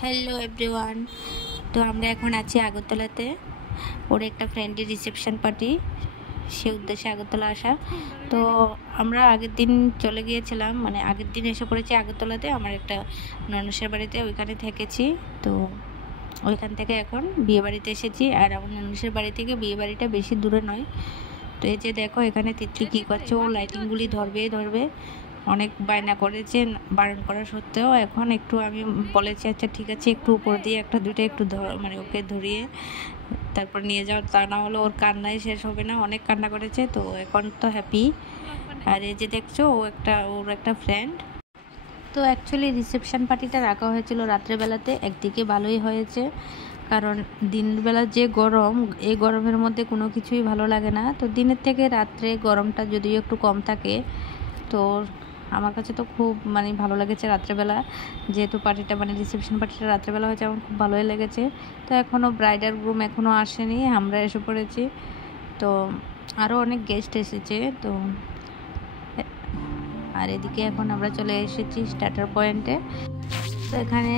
Hello everyone. তো আমরা এখন আছি আগরতলাতে, ওর একটা ফ্রেন্ডের রিসেপশন পার্টি, সে উদ্দেশ্যে আগরতলা আসা। তো আমরা আগের দিন চলে গিয়েছিলাম, মানে আগের দিন এসে পড়েছি আগরতলাতে, আমার একটা ননসের বাড়িতে, ওইখানে থেকেছি। তো ওইখান থেকে এখন বিয়ে বাড়িতে এসেছি, আর আমার ননসের বাড়ি থেকে বিয়ে বাড়িটা বেশি দূরে নয়। তো এই যে দেখো এখানে তিতলি কী করছে, ও লাইটিংগুলি ধরবে অনেক বায়না করেছে, বারণ করা সত্ত্বেও এখন একটু আমি বলেছি আচ্ছা ঠিক আছে, একটু উপর দিয়ে একটা দুটো একটু মানে ওকে ধরিয়ে তারপর নিয়ে যাও, তা না হলে ওর কান্নায় শেষ হবে না, অনেক কান্না করেছে। তো এখন তো হ্যাপি। আর এই যে দেখছো ওর একটা ফ্রেন্ড। তো অ্যাকচুয়ালি রিসেপশন পার্টিটা রাখা হয়েছিল রাত্রেবেলাতে, একদিকে ভালোই হয়েছে, কারণ দিনবেলা যে গরম, এই গরমের মধ্যে কোনো কিছুই ভালো লাগে না। তো দিনের থেকে রাত্রে গরমটা যদিও একটু কম থাকে, তো আমার কাছে তো খুব মানে ভালো লেগেছে রাত্রেবেলা, যেহেতু পার্টিটা মানে রিসেপশন পার্টিটা রাত্রেবেলা হয়েছে, আমার খুব ভালোই লেগেছে। তো এখনও ব্রাইডাল গ্রুম এখনও আসেনি, আমরা এসে পড়েছি। তো আরও অনেক গেস্ট এসেছে। তো আর এদিকে এখন আমরা চলে এসেছি স্টার্টার পয়েন্টে। তো এখানে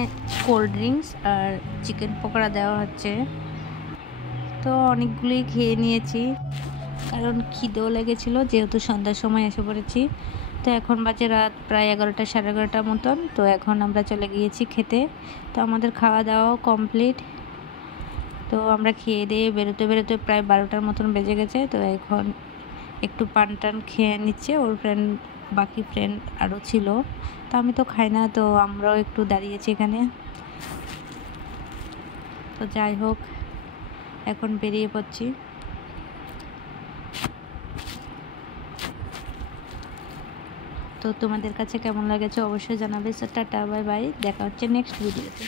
কোল্ড ড্রিঙ্কস আর চিকেন পকোড়া দেওয়া হচ্ছে। তো অনেকগুলোই খেয়ে নিয়েছি, কারণ খিদেও লেগেছিলো, যেহেতু সন্ধ্যার সময় এসে পড়েছি। তো এখন বাজে রাত প্রায় 11টা সাড়ে 11টার মতন। তো এখন আমরা চলে গিয়েছি খেতে। তো আমাদের খাওয়া দাওয়াও কমপ্লিট। তো আমরা খেয়ে দিয়ে বেরোতে প্রায় 12টার মতন বেজে গেছে। তো এখন একটু পান টান খেয়ে নিচ্ছে, ওর বাকি ফ্রেন্ড আরও ছিল। তো আমি তো খাই না, তো আমরাও একটু দাঁড়িয়েছি এখানে। তো যাই হোক, এখন বেরিয়ে পড়ছি। তো তোমাদের কাছে কেমন লেগেছে অবশ্যই জানাবে। টাটা, বাই বাই, দেখা হচ্ছে নেক্সট ভিডিওতে।